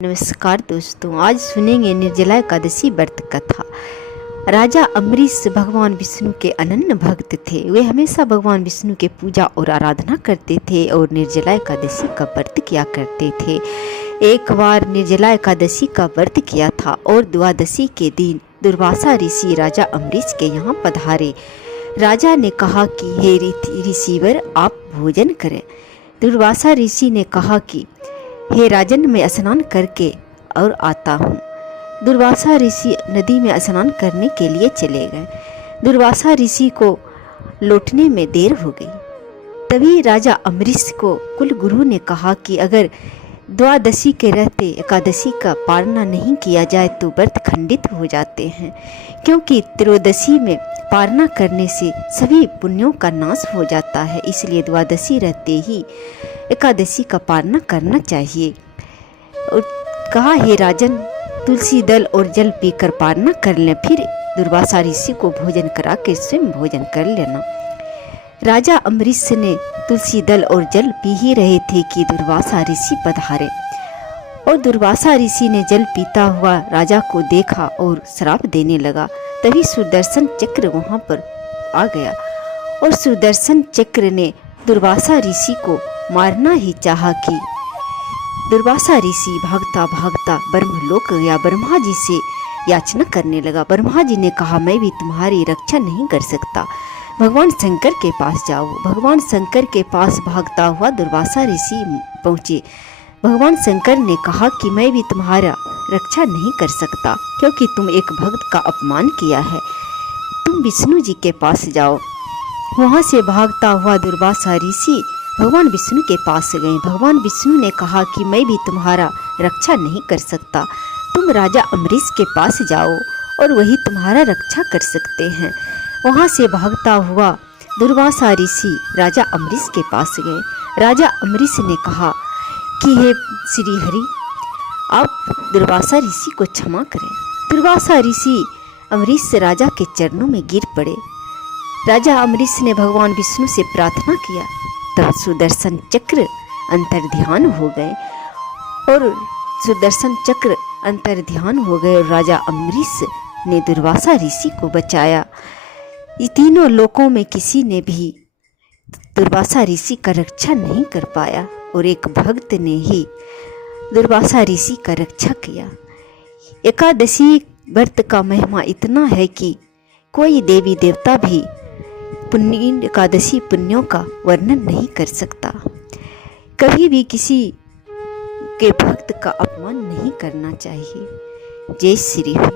नमस्कार दोस्तों, आज सुनेंगे निर्जला एकादशी व्रत कथा। राजा अम्बरीश भगवान विष्णु के अनन्य भक्त थे। वे हमेशा भगवान विष्णु के पूजा और आराधना करते थे और निर्जला एकादशी का व्रत किया करते थे। एक बार निर्जला एकादशी का व्रत किया था और द्वादशी के दिन दुर्वासा ऋषि राजा अम्बरीश के यहाँ पधारे। राजा ने कहा कि हे ऋषिवर, आप भोजन करें। दुर्वासा ऋषि ने कहा कि हे राजन, मैं स्नान करके और आता हूँ। दुर्वासा ऋषि नदी में स्नान करने के लिए चले गए। दुर्वासा ऋषि को लौटने में देर हो गई। तभी राजा अम्बरीश को कुल गुरु ने कहा कि अगर द्वादशी के रहते एकादशी का पालना नहीं किया जाए तो व्रत खंडित हो जाते हैं, क्योंकि त्रयोदशी में पालना करने से सभी पुण्यों का नाश हो जाता है। इसलिए द्वादशी रहते ही एकादशी का पालना करना चाहिए। और कहा, हे राजन, तुलसी दल और जल पीकर पालना कर लें, फिर दुर्वासा ऋषि को भोजन करा के स्वयं भोजन कर लेना। राजा अम्बरीश ने तुलसी दल और जल पी ही रहे थे कि दुर्वासा ऋषि पधारे और दुर्वासा ऋषि ने जल पीता हुआ राजा को देखा और श्राप देने लगा। तभी सुदर्शन चक्र वहां पर आ गया और सुदर्शन चक्र ने दुर्वासा ऋषि को मारना ही चाहा कि दुर्वासा ऋषि भागता भागता ब्रह्मलोक गया। ब्रह्मा जी से याचना करने लगा। ब्रह्मा जी ने कहा, मैं भी तुम्हारी रक्षा नहीं कर सकता, भगवान शंकर के पास जाओ। भगवान शंकर के पास भागता हुआ दुर्वासा ऋषि पहुँचे। भगवान शंकर ने कहा कि मैं भी तुम्हारा रक्षा नहीं कर सकता, क्योंकि तुम एक भक्त का अपमान किया है। तुम विष्णु जी के पास जाओ। वहाँ से भागता हुआ दुर्वासा ऋषि भगवान विष्णु के पास गए। भगवान विष्णु ने कहा कि मैं भी तुम्हारा रक्षा नहीं कर सकता, तुम राजा अम्बरीश के पास जाओ और वही तुम्हारा रक्षा कर सकते हैं। वहाँ से भागता हुआ दुर्वासा ऋषि राजा अम्बरीश के पास गए। राजा अम्बरीश ने कहा कि हे श्री हरि, आप दुर्वासा ऋषि को क्षमा करें। दुर्वासा ऋषि अम्बरीश राजा के चरणों में गिर पड़े। राजा अम्बरीश ने भगवान विष्णु से प्रार्थना किया। तब सुदर्शन चक्र अंतर्ध्यान हो गए और राजा अम्बरीश ने दुर्वासा ऋषि को बचाया। ये तीनों लोकों में किसी ने भी दुर्वासा ऋषि का रक्षा नहीं कर पाया और एक भक्त ने ही दुर्वासा ऋषि का रक्षा किया। एकादशी व्रत का महिमा इतना है कि कोई देवी देवता भी एकादशी पुण्यों का वर्णन नहीं कर सकता। कभी भी किसी के भक्त का अपमान नहीं करना चाहिए। जय श्री राम।